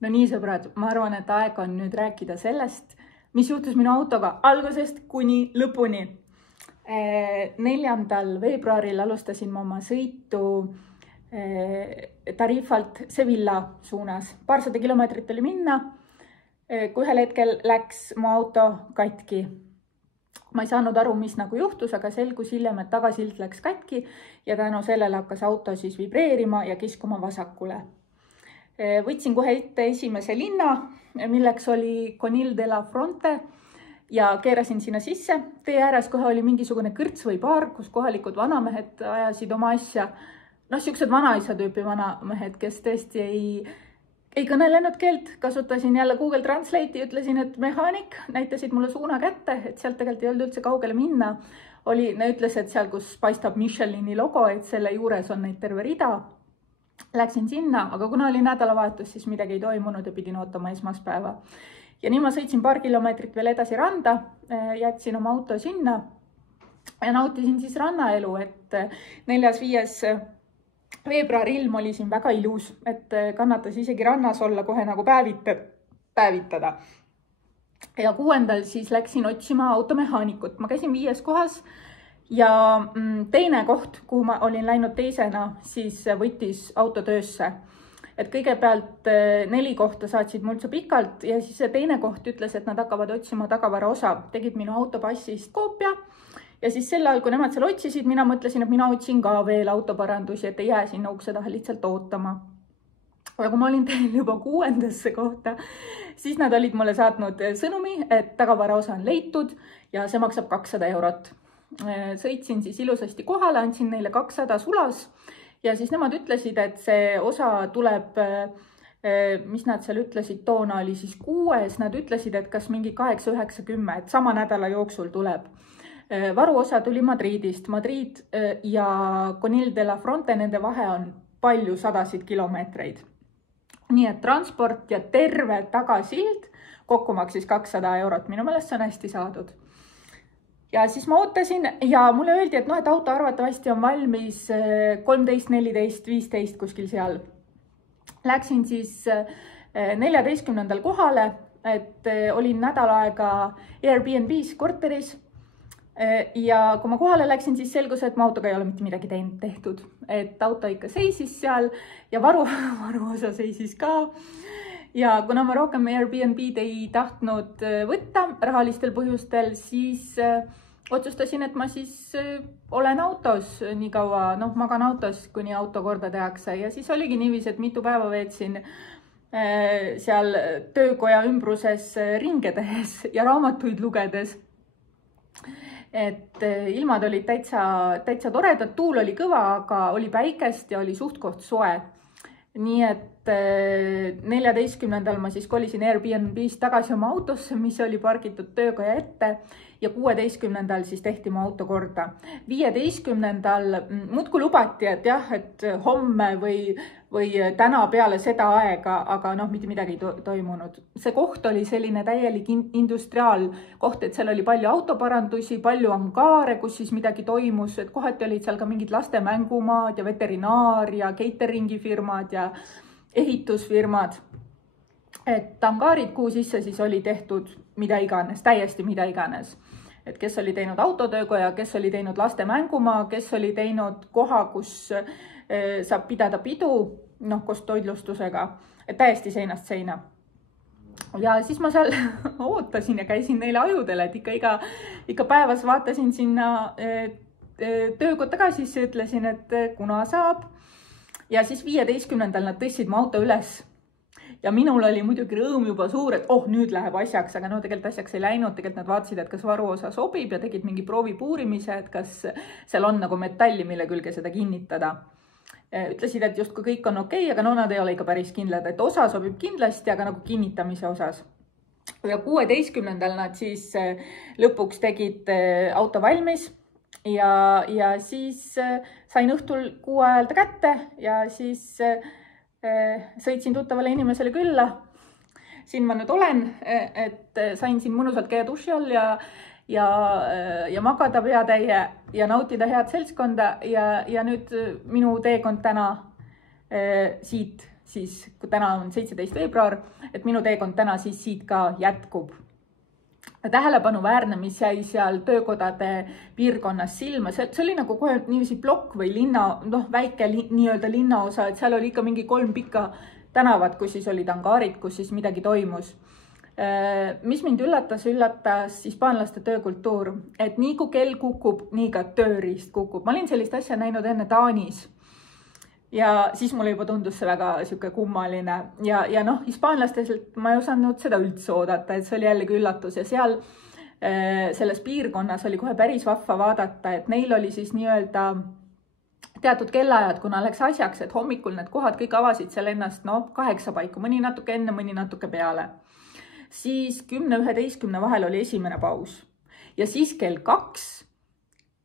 No nii, sõbrad, ma arvan, et aeg on nüüd rääkida sellest, mis juhtus minu autoga algusest kuni lõpuni. 4. veebruaril alustasin ma oma sõitu Tarifalt Sevilla suunas. Paarsada kilomeetrit oli minna, kui ühel hetkel läks mu auto katki. Ma ei saanud aru, mis nagu juhtus, aga selgus hiljem, et tagasilt läks katki ja tänu sellele hakkas auto siis vibreerima ja kiskuma vasakule. Võtsin kohe ette esimese linna, milleks oli Conil de la Fronte ja keerasin sinna sisse. Tee ääres kohe oli mingisugune kõrts või baar, kus kohalikud vanamehed ajasid oma asja. Siuksed vanaisa tüüpi vanamehed, kes tõesti ei kõnelenud keelt. Kasutasin jälle Google Translate'i, ütlesin, et mehaanik, näitasid mulle suuna kätte, et sealt tegelikult ei olnud üldse kaugele minna. Ütles, et seal, kus paistab Michelini logo, et selle juures on neid terve rida. Läksin sinna, aga kuna oli nädalavahetus, siis midagi ei toimunud ja pidin ootama esmaspäeva. Ja nii ma sõitsin paar kilomeetrit veel edasi randa, jätsin oma auto sinna ja nautisin siis rannaelu, et 4.–5. veebruari ilm oli siin väga ilus, et kannatas isegi rannas olla kohe nagu päevitada. Ja 6. siis läksin otsima automehaanikut. Ma käisin 5. kohas. Ja teine koht, kuhu ma olin läinud teisena, siis võttis auto töösse. Et kõigepealt 4 kohta saatsid mul üldse pikalt ja siis teine koht ütles, et nad hakkavad otsima tagavara osa. Tegid minu autopassist koopia ja siis sel ajal, kui nemad seal otsisid, mina mõtlesin, et mina otsin ka veel autoparandusi, et ei jää sinna ukse taha lihtsalt ootama. Aga kui ma olin teel juba 6. kohta, siis nad olid mulle saatnud sõnumi, et tagavara osa on leitud ja see maksab 200 eurot. Sõitsin siis ilusasti kohale, andsin neile 200 sulas ja siis nemad ütlesid, et see osa tuleb, mis nad seal ütlesid, toona oli siis 6, nad ütlesid, et kas mingi 8-9-10, et sama nädala jooksul tuleb. Varuosa tuli Madridist. Madrid ja Conil de la Fronte, nende vahe on palju sadasid kilomeetreid. Nii et transport ja terve tagasild kokku maksis 200 eurot. Minu meelest see on hästi saadud. Ja siis ma ootasin ja mulle öeldi, et et auto arvatavasti on valmis 13, 14, 15 kuskil seal. Läksin siis 14. kohale, et olin nädal aega Airbnb's korteris. Ja kui ma kohale läksin, siis selgus, et mu autoga ei ole mitte midagi tehtud. Et auto ikka seisis seal ja varuosa seisis ka. Ja kuna ma rohkem Airbnb'd ei tahtnud võtta rahalistel põhjustel, siis otsustasin, et ma siis olen autos nii kaua, magan autos, kuni auto korda tehakse. Ja siis oligi niiviisi, et mitu päeva veetsin seal töökoja ümbruses ringe tehes ja raamatuid lugedes. Et ilmad olid täitsa toredad, tuul oli kõva, aga oli päikest ja oli suht-koht soe. Nii et 14. ma siis kolisin Airbnb'st tagasi oma autosse, mis oli pargitud töökoja ette ja 16. siis tehti mu auto korda. 15. muudkui lubati, et jah, et homme või täna peale seda aega, aga mitte midagi ei toimunud. See koht oli selline täielik industriaalkoht, et seal oli palju autoparandusi, palju angaare, kus siis midagi toimus, et kohati olid seal ka mingid laste mängumaad ja veterinaar ja cateringi firmad ja ehitusfirmad. Et angaarid kuu sisse siis oli tehtud mida iganes, täiesti mida iganes. Et kes oli teinud autotöökoja, kes oli teinud laste mängumaa, kes oli teinud koha, kus saab pidada pidu, koos toitlustusega, et täiesti seinast seina. Ja siis ma seal ootasin ja käisin neile ajudele, et ikka päevas vaatasin sinna töökotta ka sisse, ütlesin, et kuna saab. Ja siis 15. nad tõstsid mu auto üles. Ja minul oli muidugi rõõm juba suur, et nüüd läheb asjaks, aga tegelikult asjaks ei läinud. Tegelikult nad vaatasid, et kas varuosa sobib ja tegid mingi proovipuurimise, et kas seal on nagu metalli, mille külge seda kinnitada. Ütlesid, et just kui kõik on okei, aga nad ei ole ikka päris kindlad, et osa sobib kindlasti, aga nagu kinnitamise osas. Ja 16. nad siis lõpuks tegid auto valmis ja siis sain õhtul 6 ajal ta kätte ja siis sõitsin tuttavale inimesele külla. Siin ma nüüd olen, et sain siin mõnusalt käia duši all ja magada peatäie ja nautida head seltskonda ja nüüd minu teekond täna siit siis, kui täna on 17. veebruar, et minu teekond täna siis siit ka jätkub. Tähelepanuväärne, mis jäi seal töökodade piirkonnas silma, see oli nagu kohe niiviisi plokk või linna, väike nii-öelda linnaosa, et seal oli ikka mingi 3 pikka tänavat, kus siis olid angaarid, kus siis midagi toimus. Mis mind üllatas hispaanlaste töökultuur, et nii kui kell kukub, nii ka tööriist kukub. Ma olin sellist asja näinud enne Taanis. Ja siis mulle juba tundus see väga siuke kummaline ja hispaanlastelt ma ei osanud seda üldse oodata, et see oli jällegi üllatus ja seal selles piirkonnas oli kohe päris vahva vaadata, et neil oli siis nii-öelda teatud kellaajad, kuna läks asjaks, et hommikul need kohad kõik avasid seal ennast 8 paiku, mõni natuke enne, mõni natuke peale. Siis 10-11 vahel oli esimene paus ja siis kell 2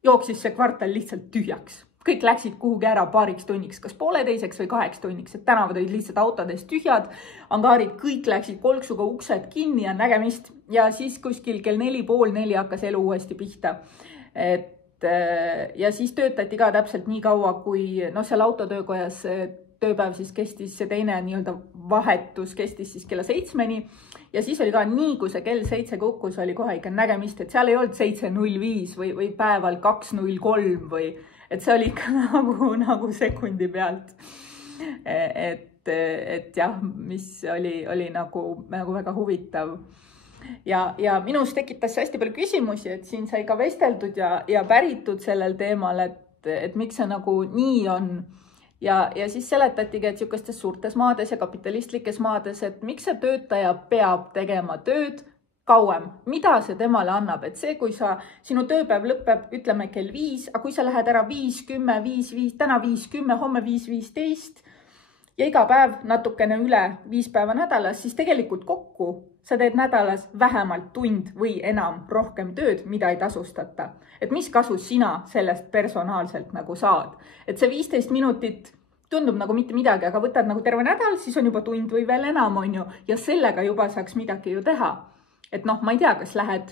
jooksis see kvartal lihtsalt tühjaks. Kõik läksid kuhugi ära paariks tunniks, kas pooleteiseks või 2 tunniks, et tänavad olid lihtsalt autodest tühjad, angaarid kõik läksid kolksuga uksed kinni ja nägemist ja siis kuskil kell 4:30 hakkas elu uuesti pihta. Ja siis töötati ka täpselt nii kaua, kui seal autotöökojas tööpäev siis kestis, see teine nii-öelda vahetus kestis siis kella 7-ni ja siis oli ka nii, kui see kell 7 kukkus, oli kohe ikka nägemist, et seal ei olnud 7:05 või päeval 2:03 või et see oli ikka nagu sekundi pealt. Et jah, mis oli nagu väga huvitav. Ja minus tekitas see hästi palju küsimusi, et siin sai ka vesteldud ja päritud sellel teemal, et miks see nagu nii on. Ja siis seletatigi, et niisugustes suurtes maades ja kapitalistlikes maades, et miks see töötaja peab tegema tööd kauem, mida see temale annab, et see, kui sinu tööpäev lõpeb, ütleme kell 5, aga kui sa lähed ära 5:10, 5:05, täna 5:10, homme 5:15 ja iga päev natukene üle 5 päeva nädalas, siis tegelikult kokku sa teed nädalas vähemalt tund või enam rohkem tööd, mida ei tasustata. Et mis kasu sina sellest personaalselt nagu saad? Et see 15 minutit tundub nagu mitte midagi, aga võtad nagu terve nädal, siis on juba tund või veel enam, on ju, ja sellega juba saaks midagi ju teha. Et ma ei tea, kas lähed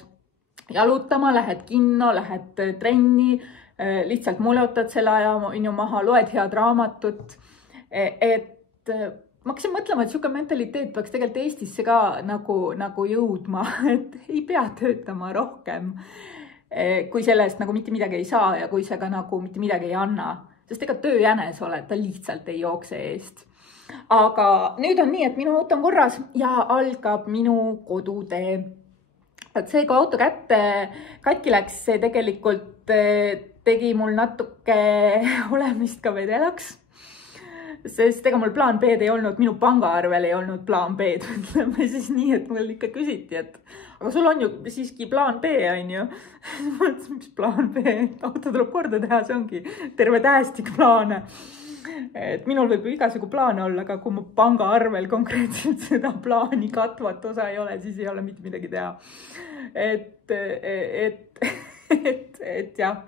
jalutama, lähed kinno, lähed trenni, lihtsalt muljutad selle aja maha, loed head raamatut. Et ma hakkasin mõtlema, et niisugune mentaliteet peaks tegelikult Eestisse ka nagu jõudma, et ei pea töötama rohkem, kui selle eest nagu mitte midagi ei saa ja kui see ka nagu mitte midagi ei anna. Sest ega tööjänes oled, ta lihtsalt ei jookse eest. Aga nüüd on nii, et minu auto on korras ja algab minu kodutee. Et see, kui auto kätte katki läks, see tegelikult tegi mul natuke olemist ka vedelaks. Sest ega mul plaan B-d ei olnud, minu pangaarvel ei olnud plaan B-d. Ütleme siis nii, et mul ikka küsiti, et aga sul on ju siiski plaan B, on ju. Mõtlesin, mis plaan B? Auto tuleb korda teha, see ongi terve tähestik plaane. Et minul võib ju igasugu plaane olla, aga kui mu pangaarvel konkreetselt seda plaani katvat osa ei ole, siis ei ole mitte midagi teha. Et jah,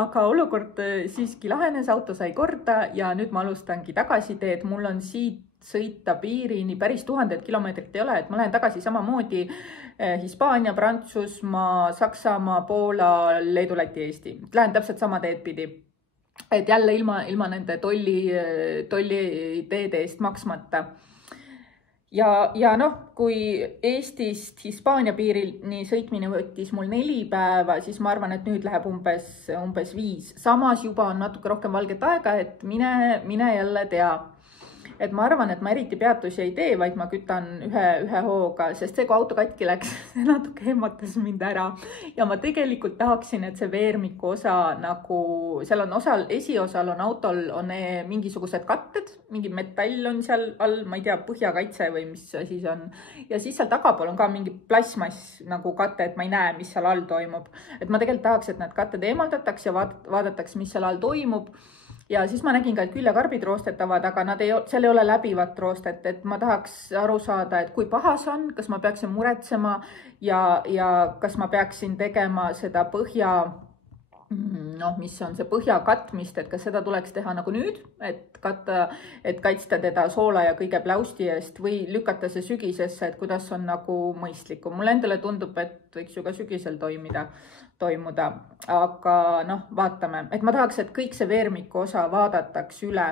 aga olukord siiski lahenes, auto sai korda ja nüüd ma alustangi tagasiteed. Mul on siit sõita piirini päris 1000 kilomeetrit ei ole, et ma lähen tagasi samamoodi Hispaania, Prantsusmaa, Saksamaa, Poola, Leedu, Läti, Eesti. Lähen täpselt sama teed pidi. Et jälle ilma nende tolli teede eest maksmata. Ja kui Eestist Hispaania piirini sõitmine võttis mul 4 päeva, siis ma arvan, et nüüd läheb umbes 5. Samas juba on natuke rohkem valget aega, et mine jälle tea. Et ma arvan, et ma eriti peatusi ei tee, vaid ma kütan ühe hooga, sest see, kui auto katki läks, natuke ehmatas mind ära. Ja ma tegelikult tahaksin, et see veermiku osa nagu, seal on esiosal on autol on mingisugused katted, mingi metall on seal all, ma ei tea, põhjakaitse või mis asi see on. Ja siis seal tagapool on ka mingi plasmass nagu katte, et ma ei näe, mis seal all toimub. Et ma tegelikult tahaks, et need katted eemaldataks ja vaadatakse, mis seal all toimub. Ja siis ma nägin ka, et küljekarbid roostetavad, aga seal ei ole läbivat roostet, et ma tahaks aru saada, et kui paha see on, kas ma peaksin muretsema ja kas ma peaksin tegema seda mis on see põhja katmist, et kas seda tuleks teha nagu nüüd, et kaitsta teda soola ja kõige pläusti eest või lükata see sügisesse, et kuidas on nagu mõistlikum. Mulle endale tundub, et võiks ju ka sügisel toimuda, aga vaatame. Et ma tahaks, et kõik see veermiku osa vaadataks üle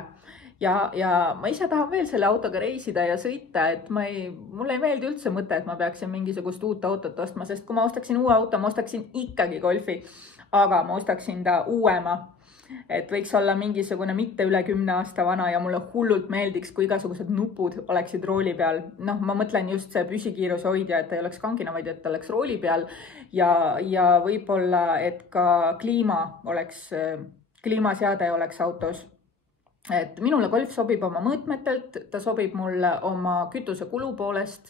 ja ma ise tahan veel selle autoga reisida ja sõita, et mulle ei meeldi üldse mõte, et ma peaksin mingisugust uut autot ostma, sest kui ma ostaksin uue auto, ma ostaksin ikkagi Golfi, aga ma ostaksin ta uuema. Et võiks olla mingisugune mitte üle 10 aasta vana ja mulle hullult meeldiks, kui igasugused nupud oleksid rooli peal. Noh, ma mõtlen just see püsikiiruse hoidja, et ta ei oleks kangina, vaid et ta oleks rooli peal ja võib-olla, et ka kliimaseade oleks autos. Et minule Golf sobib oma mõõtmetelt, ta sobib mulle oma kütuse kulu poolest,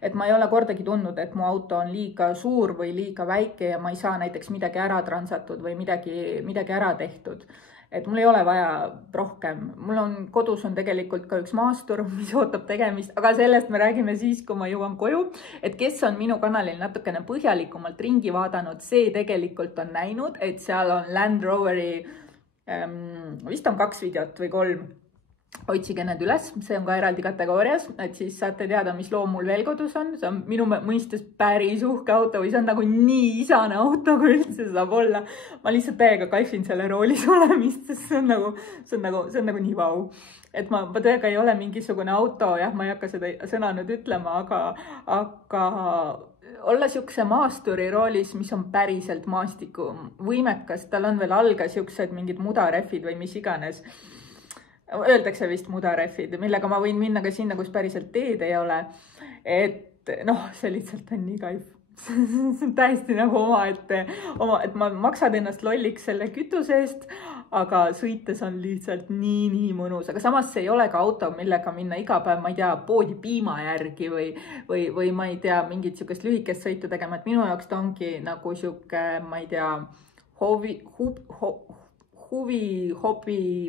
et ma ei ole kordagi tundnud, et mu auto on liiga suur või liiga väike ja ma ei saa näiteks midagi ära transatud või midagi ära tehtud. Et mul ei ole vaja rohkem. Kodus on tegelikult ka üks maastur, mis ootab tegemist, aga sellest me räägime siis, kui ma jõuan koju. Et kes on minu kanalil natukene põhjalikumalt ringi vaadanud, see tegelikult on näinud, et seal on Land Roveri, vist on 2 videot või 3. Otsige need üles, see on ka eraldi kategoorias, et siis saate teada, mis loom mul veel kodus on. See on minu mõistes päris uhke auto või see on nagu nii isane auto, kui üldse saab olla. Ma lihtsalt täiega kaifin selle roolis olemist, sest see on nagu nii vau. Et ma täiega ei ole mingisugune auto, jah, ma ei hakka seda sõna nüüd ütlema, aga olla siukse maasturi roolis, mis on päriselt maastiku võimekas, tal on veel alga siuksed mingid mudarehvid või mis iganes. Öeldakse vist mudarehvid, millega ma võin minna ka sinna, kus päriselt teed ei ole. Et noh, see lihtsalt on nii kaif. See on täiesti nagu et ma maksad ennast lolliks selle kütuse eest, aga sõites on lihtsalt nii mõnus. Aga samas see ei ole ka auto, millega minna iga päev, ma ei tea, poodi piima järgi või ma ei tea, mingit siukest lühikest sõitu tegema. Et minu jaoks ta ongi nagu siuke, ma ei tea, hobi,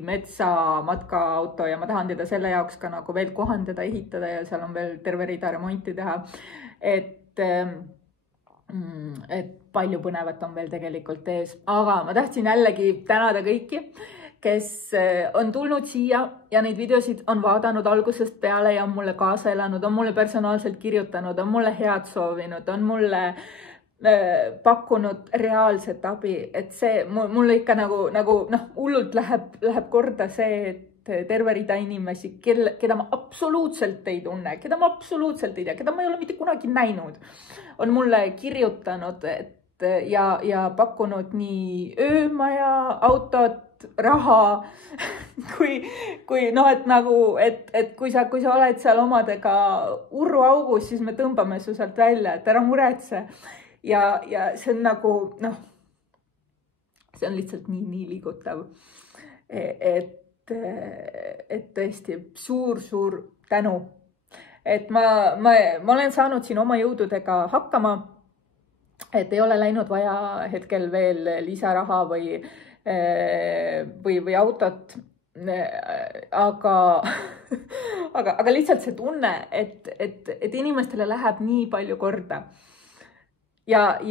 metsa, matkaauto ja ma tahan teda selle jaoks ka nagu veel kohandada, ehitada ja seal on veel terve rida remonti teha. Et palju põnevat on veel tegelikult ees. Aga ma tahtsin jällegi tänada kõiki, kes on tulnud siia ja neid videosid on vaadanud algusest peale ja on mulle kaasa elanud, on mulle personaalselt kirjutanud, on mulle head soovinud, on mulle pakkunud reaalset abi, et see mulle ikka nagu hullult läheb korda see, et terve rida inimesi, keda ma absoluutselt ei tunne, keda ma absoluutselt ei tea, keda ma ei ole mitte kunagi näinud, on mulle kirjutanud ja pakkunud nii öömaja, autot, raha, kui noh, et nagu, et kui sa oled seal omadega urruaugus, siis me tõmbame su sealt välja, et ära muretse. Ja see on nagu, noh, see on lihtsalt nii liigutav, et tõesti suur tänu, et ma olen saanud siin oma jõududega hakkama, et ei ole läinud vaja hetkel veel lisaraha või autot, aga lihtsalt see tunne, et inimestele läheb nii palju korda. Ja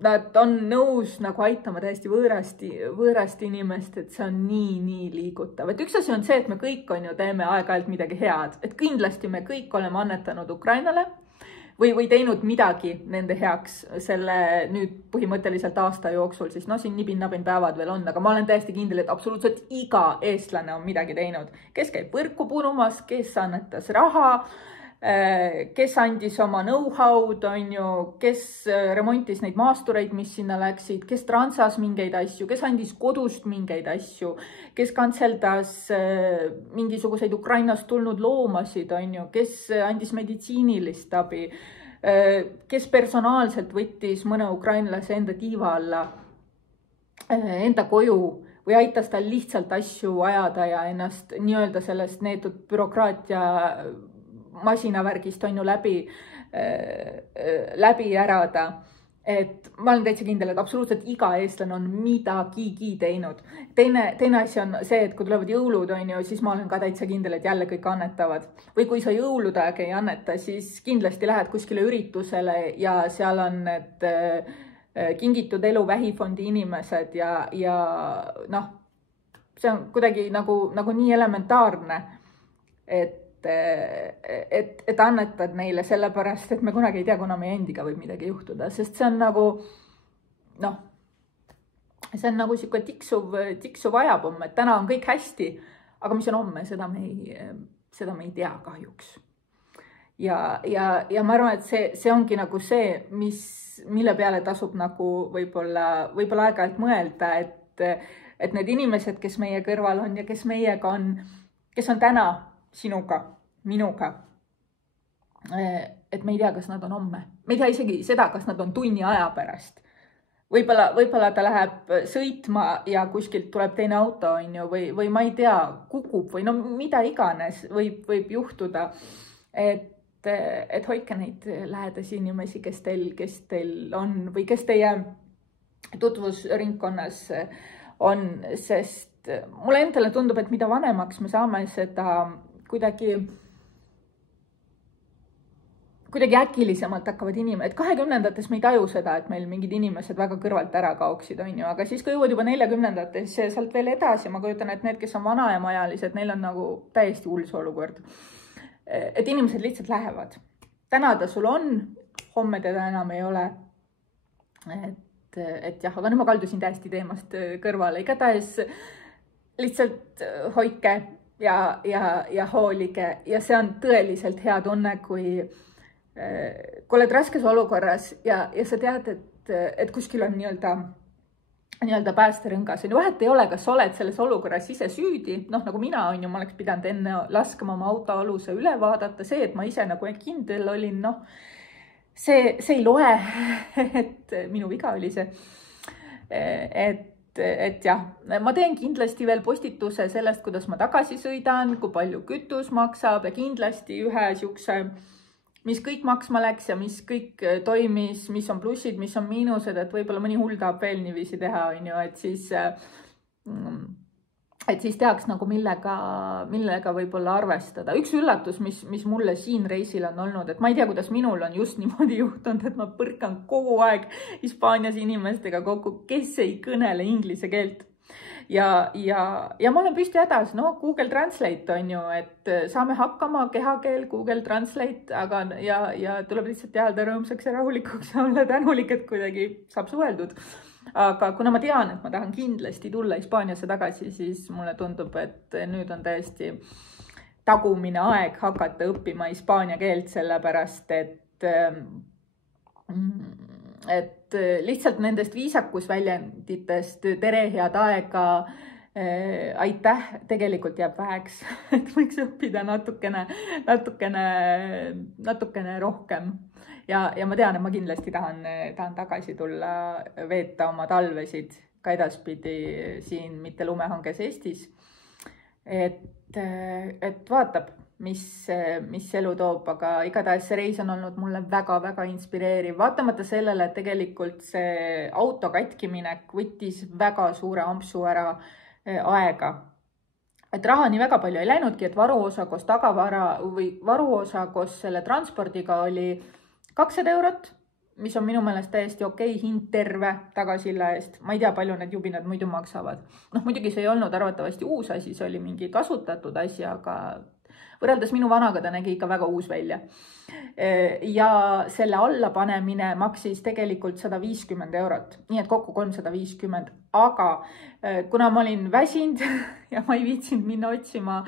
nad on nõus nagu aitama täiesti võõrast inimest, et see on nii liigutav. Et üks asi on see, et me kõik teeme aeg-ajalt midagi head, et kindlasti me kõik oleme annetanud Ukrainale või teinud midagi nende heaks selle nüüd põhimõtteliselt aasta jooksul, siis no siin nibin-nabin päevad veel on, aga ma olen täiesti kindel, et absoluutselt iga eestlane on midagi teinud. Kes käib võrku punumas, kes annetas raha, kes andis oma know-how'd, kes remontis neid maastureid, mis sinna läksid, kes transas mingeid asju, kes andis kodust mingeid asju, kes kantseldas mingisuguseid Ukrainast tulnud loomasid, kes andis meditsiinilist abi, kes personaalselt võttis mõne ukrainlase enda tiiva alla, enda koju või aitas tal lihtsalt asju ajada ja ennast nii-öelda sellest neetud bürokraatia masinavärgist läbi ärada. Et ma olen täitsa kindel, et absoluutselt iga eestlane on midagigi teinud. Teine asi on see, et kui tulevad jõulud, siis ma olen ka täitsa kindel, et jälle kõik annetavad. Või kui sa jõulude aeg ei anneta, siis kindlasti lähed kuskile üritusele ja seal on need kingitud elu vähifondi inimesed ja noh, see on kuidagi nagu nii elementaarne, et annetad neile sellepärast, et me kunagi ei tea, kuna meie endiga võib midagi juhtuda, sest see on nagu, noh, see on nagu siuke tiksuv ajapomm, et täna on kõik hästi, aga mis on homme, seda me ei tea kahjuks. Ja ma arvan, et see ongi nagu see, mille peale tasub nagu võib-olla aeg-ajalt mõelda, et need inimesed, kes meie kõrval on ja kes meiega on, kes on täna sinuga, minuga, et me ei tea, kas nad on homme. Me ei tea isegi seda, kas nad on tunni aja pärast. Võib-olla ta läheb sõitma ja kuskilt tuleb teine auto, on ju, või ma ei tea, kukub või no mida iganes võib juhtuda, et hoidke neid lähedasi inimesi, kes teil on või kes teie tutvusringkonnas on, sest mulle endale tundub, et mida vanemaks me saame, seda kuidagi äkilisemalt hakkavad inimesed, 20-ndates me ei taju seda, et meil mingid inimesed väga kõrvalt ära kaoksid, on ju, aga siis, kui jõuad juba 40-ndates ja sealt veel edasi, ma kujutan, et need, kes on vanaemajalised, neil on nagu täiesti hull see olukord. Et inimesed lihtsalt lähevad. Täna ta sul on, homme teda enam ei ole. Et jah, aga nüüd ma kaldusin täiesti teemast kõrvale. Igatahes lihtsalt hoidke ja hoolige ja see on tõeliselt hea tunne, kui oled raskes olukorras ja sa tead, et kuskil on nii-öelda päästerõngas. Vahet ei ole, kas oled selles olukorras ise süüdi, nagu mina on ju, ma oleks pidanud enne laskma oma auto aluse üle vaadata, see, et ma ise nagu kindel olin, see ei loe, et minu viga oli see. Et jah, ma teen kindlasti veel postituse sellest, kuidas ma tagasi sõidan, kui palju kütus maksab ja kindlasti ühe siukse, mis kõik maksma läks ja mis kõik toimis, mis on plussid, mis on miinused, et võib-olla mõni hull tahab veel niiviisi teha, on ju, et siis teaks nagu millega võib-olla arvestada. Üks üllatus, mis mulle siin reisil on olnud, et ma ei tea, kuidas minul on just niimoodi juhtunud, et ma põrkan kogu aeg Hispaanias inimestega kokku, kes ei kõnele inglise keelt. Ja ma olen püsti hädas, Google Translate on ju, et saame hakkama, kehakeel, Google Translate, aga ja tuleb lihtsalt jääda rõõmsaks ja rahulikuks ja olla tänulik, et kuidagi saab suheldud. Aga kuna ma tean, et ma tahan kindlasti tulla Hispaaniasse tagasi, siis mulle tundub, et nüüd on täiesti tagumine aeg hakata õppima hispaania keelt, sellepärast et lihtsalt nendest viisakusväljenditest tere, head aega, aitäh, tegelikult jääb väheks, et võiks õppida natukene rohkem. Ja ma tean, et ma kindlasti tahan tagasi tulla, veeta oma talvesid ka edaspidi siin, mitte lumehanges Eestis. Et vaatab, mis elu toob, aga igatahes see reis on olnud mulle väga-väga inspireeriv. Vaatamata sellele, et tegelikult see auto katkiminek võttis väga suure ampsu ära aega. Et raha nii väga palju ei läinudki, et varuosa koos tagavara või varuosa koos selle transpordiga oli 200 €, mis on minu meelest täiesti okei hind terve tagasilla eest. Ma ei tea, palju need jubinad muidu maksavad. Muidugi see ei olnud arvatavasti uus asi, see oli mingi kasutatud asi, aga võrreldes minu vanaga ta nägi ikka väga uus välja. Ja selle allapanemine maksis tegelikult 150 €, nii et kokku 350. Aga kuna ma olin väsinud ja ma ei viitsinud minna otsima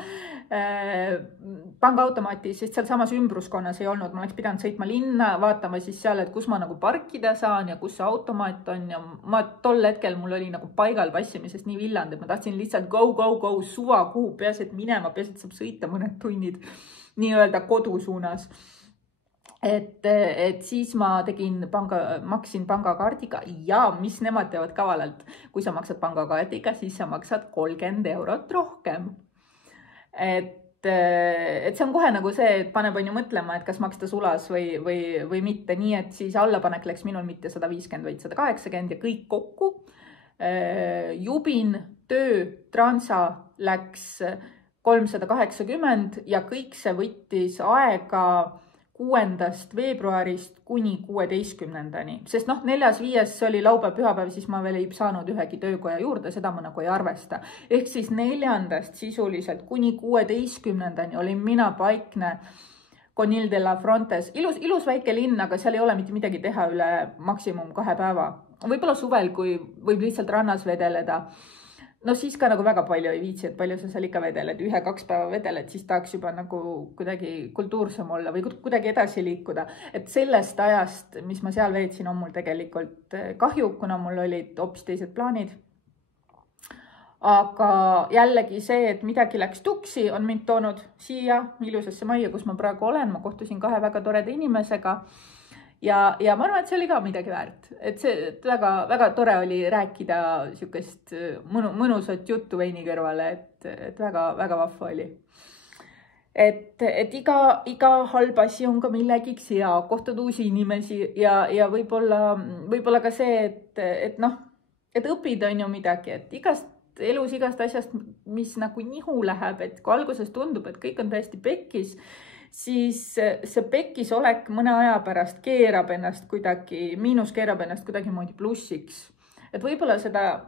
pangaautomaati, sest seal samas ümbruskonnas ei olnud, ma oleks pidanud sõitma linna, vaatama siis seal, et kus ma nagu parkida saan ja kus see automaat on ja ma tol hetkel mul oli nagu paigal passimisest nii villand, et ma tahtsin lihtsalt go, suva kuhu, peaasi, et minema, peaasi, et saab sõita mõned tunnid nii-öelda kodu suunas. Et siis ma maksin pangakaardiga ja mis nemad teevad kavalalt. Kui sa maksad pangakaardiga, siis sa maksad 30 € rohkem. Et see on kohe nagu see, et paneb on ju mõtlema, et kas maksta sulas või mitte. Nii, et siis allapanek läks minul mitte 150, vaid 180 ja kõik kokku. Jubin, töö, transa läks 380 ja kõik see võttis aega 6. veebruarist kuni 16. Sest 4.–5. oli laupäev, pühapäev, siis ma veel ei saanud ühegi töökoja juurde, seda ma nagu ei arvesta. Ehk siis 4. sisuliselt kuni 16. olin mina paikne Conil de la Frontes. Ilus väike linn, aga seal ei ole mitte midagi teha üle maksimum 2 päeva. Võib-olla suvel, kui võib lihtsalt rannas vedeleda. no siis ka nagu väga palju ei viitsi, et palju sa seal ikka vedeled, 1-2 päeva vedeled, siis tahaks juba nagu kuidagi kultuursem olla või kuidagi edasi liikuda. Et sellest ajast, mis ma seal veetsin, on mul tegelikult kahju, kuna mul olid hoopis teised plaanid. Aga jällegi see, et midagi läks tuksi, on mind toonud siia ilusasse majja, kus ma praegu olen. Ma kohtusin 2 väga toreda inimesega. Ja ma arvan, et see oli ka midagi väärt. Et see väga tore oli rääkida sükest mõnusat juttu veini kõrvale, et väga vahva oli. Et iga halb asi on ka millegiks hea, kohtad uusi inimesi ja võib-olla ka see, et õpid on ju midagi, et elus igast asjast, mis nagu nihu läheb, et kui alguses tundub, et kõik on täiesti pekkis, siis see pekkis olek mõne aja pärast keerab ennast kuidagi, miinus keerab ennast kuidagi moodi plussiks. Et võib-olla seda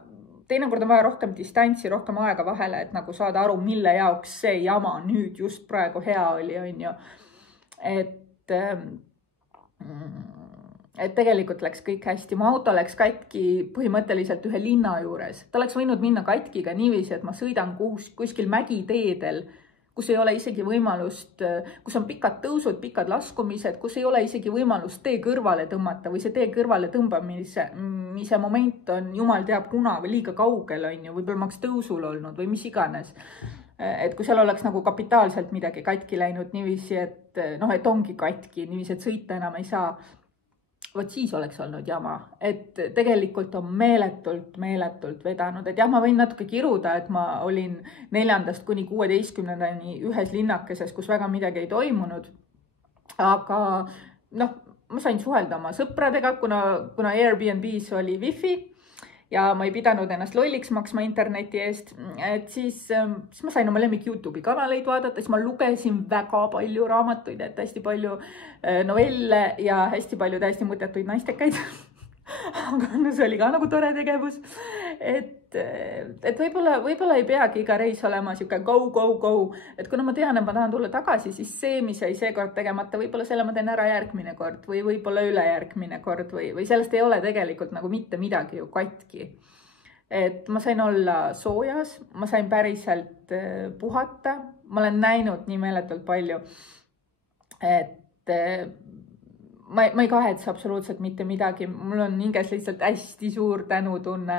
teinekord on vaja rohkem distantsi, rohkem aega vahele, et nagu saada aru, mille jaoks see jama nüüd just praegu hea oli, on ju. Et tegelikult läks kõik hästi. Mu auto läks katki põhimõtteliselt ühe linna juures. Ta oleks võinud minna katki ka niiviisi, et ma sõidan kuskil mägiteedel, kus ei ole isegi võimalust, kus on pikad tõusud, pikad laskumised, kus ei ole isegi võimalust tee kõrvale tõmmata või see tee kõrvale tõmbamise moment on jumal teab kuna või liiga kaugel, on ju, võib-olla maks tõusul olnud või mis iganes. Et kui seal oleks nagu kapitaalselt midagi katki läinud niiviisi, et ongi katki, niiviisi, et sõita enam ei saa, vot siis oleks olnud jama, et tegelikult on meeletult vedanud, et jah, ma võin natuke kiruda, et ma olin 4. kuni 16. ühes linnakeses, kus väga midagi ei toimunud, aga ma sain suhelda oma sõpradega, kuna Airbnb's oli wifi ja ma ei pidanud ennast lolliks maksma interneti eest, et siis ma sain oma lemmik YouTube'i kanaleid vaadata, siis ma lugesin väga palju raamatuid, et hästi palju novelle ja hästi palju täiesti mõttetuid naistekaid. Aga see oli ka nagu tore tegevus, et võib-olla ei peagi iga reis olema siuke go, et kuna ma tean, et ma tahan tulla tagasi, siis see, mis jäi seekord tegemata, võib-olla selle ma teen ära järgmine kord või võib-olla ülejärgmine kord või sellest ei ole tegelikult nagu mitte midagi ju katki. Et ma sain olla soojas, ma sain päriselt puhata, ma olen näinud nii meeletult palju, et ma ei kahetse absoluutselt mitte midagi. Mul on hinges lihtsalt hästi suur tänutunne,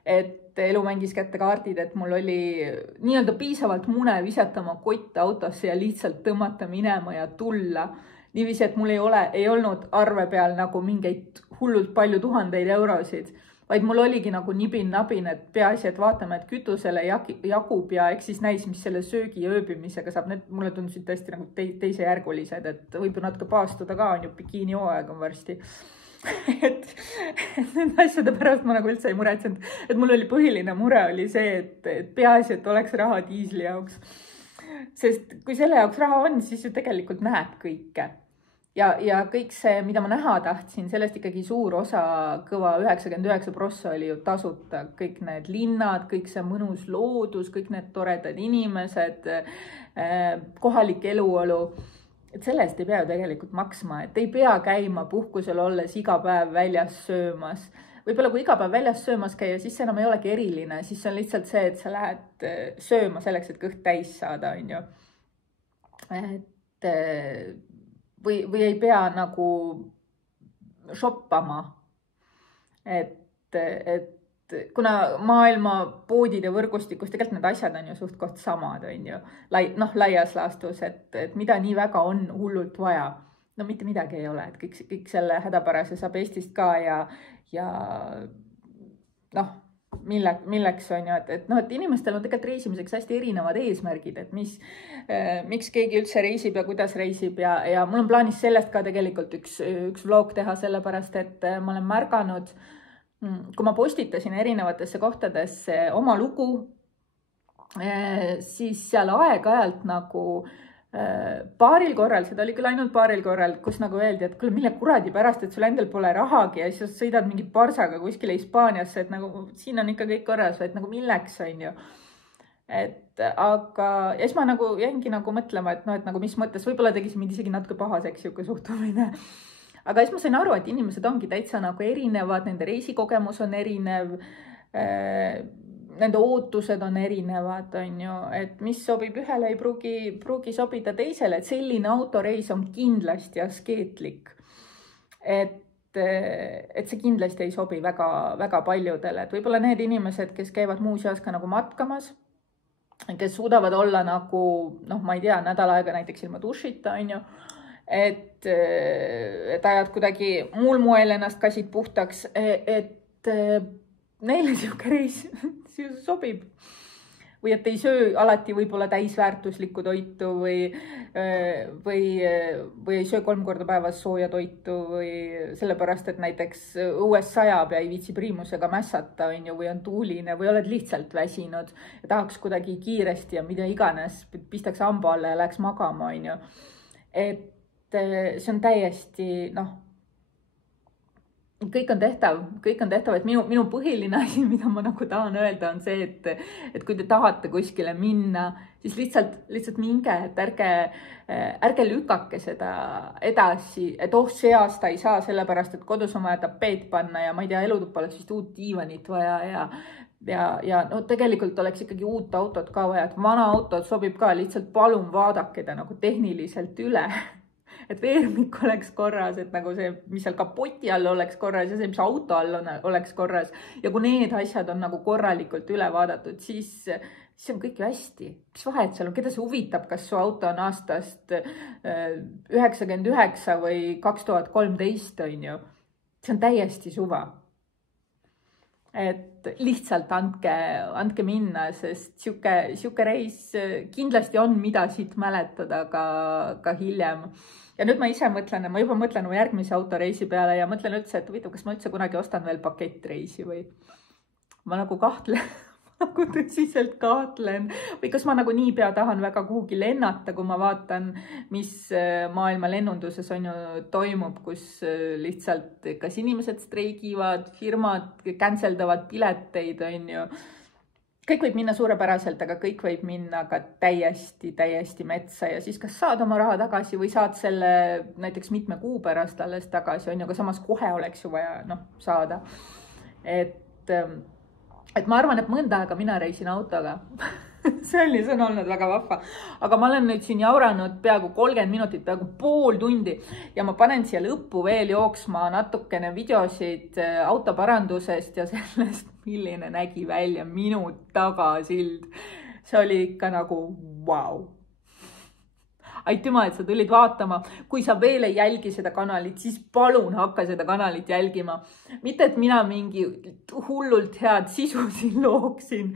et elu mängis kätte kaardid, et mul oli nii-öelda piisavalt mune visata oma kott autosse ja lihtsalt tõmmata minema ja tulla. Niiviisi, et mul ei olnud arve peal nagu mingeid hullult palju 1000 eurosid, vaid mul oligi nagu nibin-nabin, et peaasi, et vaatame, et kütusele jagub ja eks siis näis, mis selle söögi ja ööbimisega saab. Need mulle tundusid tõesti nagu teisejärgulised, et võib ju natuke paastuda ka, on ju bikiini hooaeg on varsti. Et need asjade pärast ma nagu üldse ei muretsenud, et mul oli põhiline mure oli see, et peaasi, et oleks raha diisli jaoks. Sest kui selle jaoks raha on, siis ju tegelikult näeb kõike. Ja kõik see, mida ma näha tahtsin, sellest ikkagi suur osa, kõva 99% oli ju tasuta. Kõik need linnad, kõik see mõnus loodus, kõik need toredad inimesed, kohalik eluolu. Et sellest ei pea ju tegelikult maksma, et ei pea käima puhkusel olles iga päev väljas söömas. Võib-olla kui iga päev väljas söömas käia, siis see enam ei olegi eriline, siis on lihtsalt see, et sa lähed sööma selleks, et kõht täis saada, on ju. Või ei pea nagu shoppama. Et kuna maailma poodide võrgustikus tegelikult need asjad on ju suht koht samad, on ju, laias laastus, et mida nii väga on hullult vaja. No mitte midagi ei ole, et kõik selle hädapärase saab Eestist ka ja milleks on ju, et inimestel on tegelikult reisimiseks hästi erinevad eesmärgid, et miks keegi üldse reisib ja kuidas reisib ja mul on plaanis sellest ka tegelikult üks vlog teha, sellepärast, et ma olen märganud, kui ma postitasin erinevatesse kohtadesse oma lugu, siis seal aeg-ajalt nagu paaril korral, seda oli küll ainult paaril korral, kus nagu öeldi, et kuule, mille kuradi pärast, et sul endal pole rahagi ja siis sõidad mingi parsaga kuskile Hispaaniasse, et nagu siin on ikka kõik korras, et nagu milleks on ju. Aga ja siis ma nagu jäingi nagu mõtlema, et nagu mis mõttes, võib-olla tegis mind isegi natuke pahaseks siuke suhtumine. Aga siis ma sain aru, et inimesed ongi täitsa nagu erinevad, nende reisikogemus on erinev. nende ootused on erinevad, on ju, et mis sobib ühele, ei pruugi sobida teisele, et selline autoreis on kindlasti askeetlik. Et see kindlasti ei sobi väga paljudele, et võib-olla need inimesed, kes käivad muuseas ka nagu matkamas, kes suudavad olla nagu, ma ei tea, nädal aega näiteks ilma dušita, on ju, et ajad kuidagi muul moel ennast käsid puhtaks, et neile siuke reis sobib. Või et ei söö alati võib-olla täisväärtuslikku toitu või ei söö 3 korda päevas sooja toitu või sellepärast, et näiteks õues sajab ja ei viitsi priimusega mässata, on ju, või on tuuline või oled lihtsalt väsinud ja tahaks kuidagi kiiresti ja mida iganes, pistaks hamba alla ja läheks magama, on ju. Et see on täiesti, kõik on tehtav, et minu põhiline asi, mida ma nagu tahan öelda, on see, et kui te tahate kuskile minna, siis lihtsalt minge, et ärge lükake seda edasi, et see aasta ei saa sellepärast, et kodus on vaja tapeet panna ja ma ei tea, elutuppa oleks vist uut diivanit vaja ja tegelikult oleks ikkagi uut autot ka vaja, et vana autot sobib ka, lihtsalt palun vaadake ta nagu tehniliselt üle. Et veermik oleks korras, et nagu see, mis seal kapoti all oleks korras ja see, mis auto all oleks korras. Ja kui need asjad on nagu korralikult üle vaadatud, siis on kõik hästi. Mis vahet seal on? Keda see huvitab, kas su auto on aastast 99 või 2013, on ju? See on täiesti suva. Et lihtsalt andke minna, sest siuke reis kindlasti on, mida siit mäletada ka hiljem. Ja nüüd ma ise mõtlen, ma juba mõtlen järgmise autoreisi peale ja mõtlen üldse, et huvitav, kas ma üldse kunagi ostan veel pakettreisi või ma nagu kahtlen, nagu tõsiselt kahtlen või kas ma nagu niipea tahan väga kuhugi lennata, kui ma vaatan, mis maailma lennunduses on ju toimub, kus lihtsalt kas inimesed streigivad, firmad canceldavad pileteid, on ju. Kõik võib minna suurepäraselt, aga kõik võib minna ka täiesti metsa ja siis kas saad oma raha tagasi või saad selle näiteks mitme kuu pärast alles tagasi, on ju, aga samas kohe oleks ju vaja saada. Et ma arvan, et mõnda aega mina reisin autoga. See on olnud väga vahva. Aga ma olen nüüd siin jauranud peaaegu 30 minutit, peaaegu pool tundi ja ma panen siia lõppu veel jooksma natukene videosid autoparandusest ja sellest, milline nägi välja minu tagasild. See oli ikka nagu vau. Aitüma, et sa tulid vaatama. Kui sa veel ei jälgi seda kanalit, siis palun hakka seda kanalit jälgima. Mitte, et mina mingi hullult head sisu siin looksin,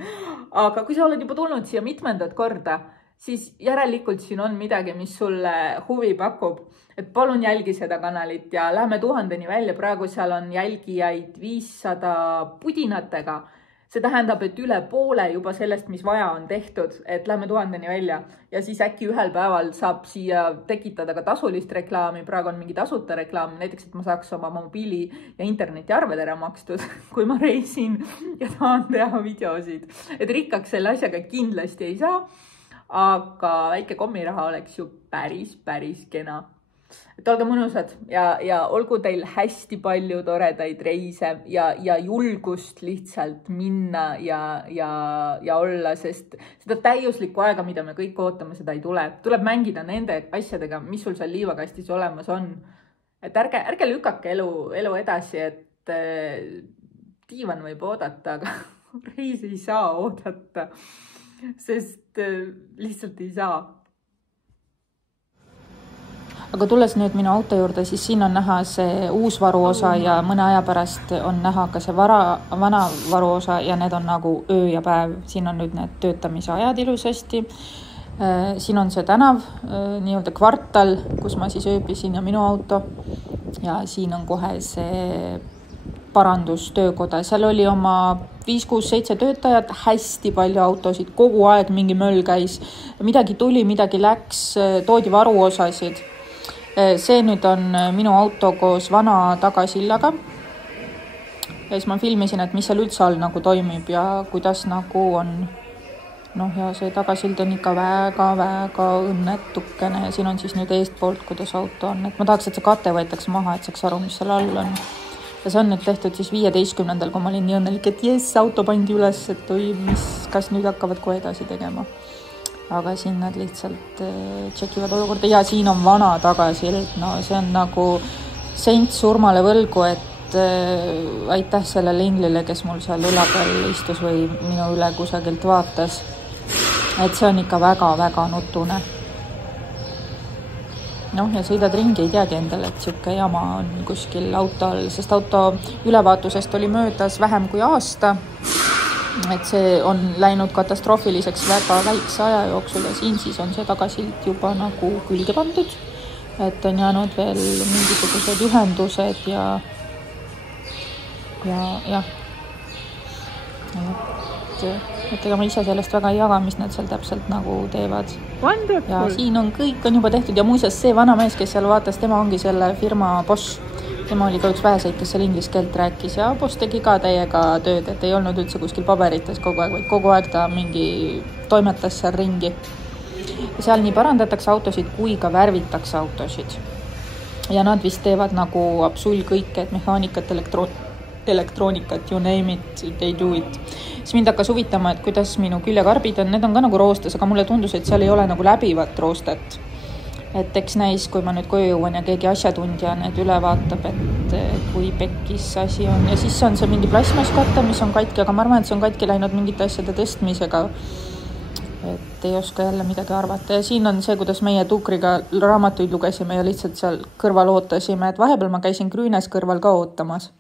aga kui sa oled juba tulnud siia mitmendat korda, siis järelikult siin on midagi, mis sulle huvi pakub. Et palun jälgi seda kanalit ja lähme 1000-ni välja. Praegu seal on jälgijaid 500 pudinatega. See tähendab, et üle poole juba sellest, mis vaja on tehtud, et lähme 1000-ni välja ja siis äkki ühel päeval saab siia tekitada ka tasulist reklaami. Praegu on mingi tasuta reklaam, näiteks, et ma saaks oma mobiili ja internetiarved ära makstud, kui ma reisin ja tahan teha videosid. Et rikkaks selle asjaga kindlasti ei saa, aga väike kommiraha oleks ju päris kena. Et olge mõnusad ja olgu teil hästi palju toredaid reise ja julgust lihtsalt minna ja olla, sest seda täiuslikku aega, mida me kõik ootame, seda ei tule. Tuleb mängida nende asjadega, mis sul seal liivakastis olemas on. Et ärge lükake elu edasi, et diivan võib oodata, aga reis ei saa oodata, sest lihtsalt ei saa. Aga tulles nüüd minu auto juurde, siis siin on näha see uus varuosa ja mõne aja pärast on näha ka see vana varuosa ja need on nagu öö ja päev. Siin on nüüd need töötamise ajad ilusasti. Siin on see tänav, nii-öelda kvartal, kus ma siis ööbisin ja minu auto. Ja siin on kohe see parandustöökoda. Seal oli oma 5, 6, 7 töötajad, hästi palju autosid, kogu aeg mingi möll käis. Midagi tuli, midagi läks, toodi varuosasid. See nüüd on minu auto koos vana tagasillaga. Ja siis ma filmisin, et mis seal üldse all nagu toimib ja kuidas nagu on. Ja see tagasild on ikka väga õnnetukene. Siin on siis nüüd eestpoolt, kuidas auto on. Et ma tahaks, et see kate võetakse maha, et saaks aru, mis seal all on. ja see on nüüd tehtud siis 15. kui ma olin nii õnnelik, et jess, auto pandi üles, et oi, kas nüüd hakkavad kohe edasi tegema. Aga siin nad lihtsalt tšekivad olukorda ja siin on vana tagasild, no see on nagu sent surmale võlgu, et aitäh sellele inglile, kes mul seal üle peal istus või minu üle kusagilt vaatas. Et see on ikka väga-väga nutune. Noh, ja sõidad ringi, ei teagi endale, et siuke jama on kuskil autol, sest auto ülevaatusest oli möödas vähem kui aasta. Et see on läinud katastroofiliseks väga väikse aja jooksul ja siin siis on see tagasilt juba nagu külge pandud. Et on jäänud veel mingisugused ühendused ja. Et ega ma ise sellest väga ei jaga, mis nad seal täpselt nagu teevad. Wonderful. Ja siin on kõik on juba tehtud ja muuseas see vana mees, kes seal vaatas, tema ongi selle firma Bosch. Tema oli ka üks väheseid, kes seal inglise keelt rääkis ja Bosch tegi ka täiega tööd, et ei olnud üldse kuskil paberites kogu aeg, vaid kogu aeg ta mingi toimetas seal ringi. Ja seal nii parandatakse autosid kui ka värvitakse autosid. Ja nad vist teevad nagu absoluut kõike, et mehaanikat, elektroonikat, you name it, they do it. Siis mind hakkas huvitama, et kuidas minu küljekarbid on, need on ka nagu roostes, aga mulle tundus, et seal ei ole nagu läbivat roostet. Et eks näis, kui ma nüüd koju jõuan ja keegi asjatundja need üle vaatab, et kui pekkis asi on. Ja siis on see mingi plasmaskatte, mis on katki, aga ma arvan, et see on katki läinud mingite asjade tõstmisega. Et ei oska jälle midagi arvata. Ja siin on see, kuidas meie Tukriga raamatuid lugesime ja lihtsalt seal kõrval ootasime, et vahepeal ma käisin Grüünes kõrval ka ootamas.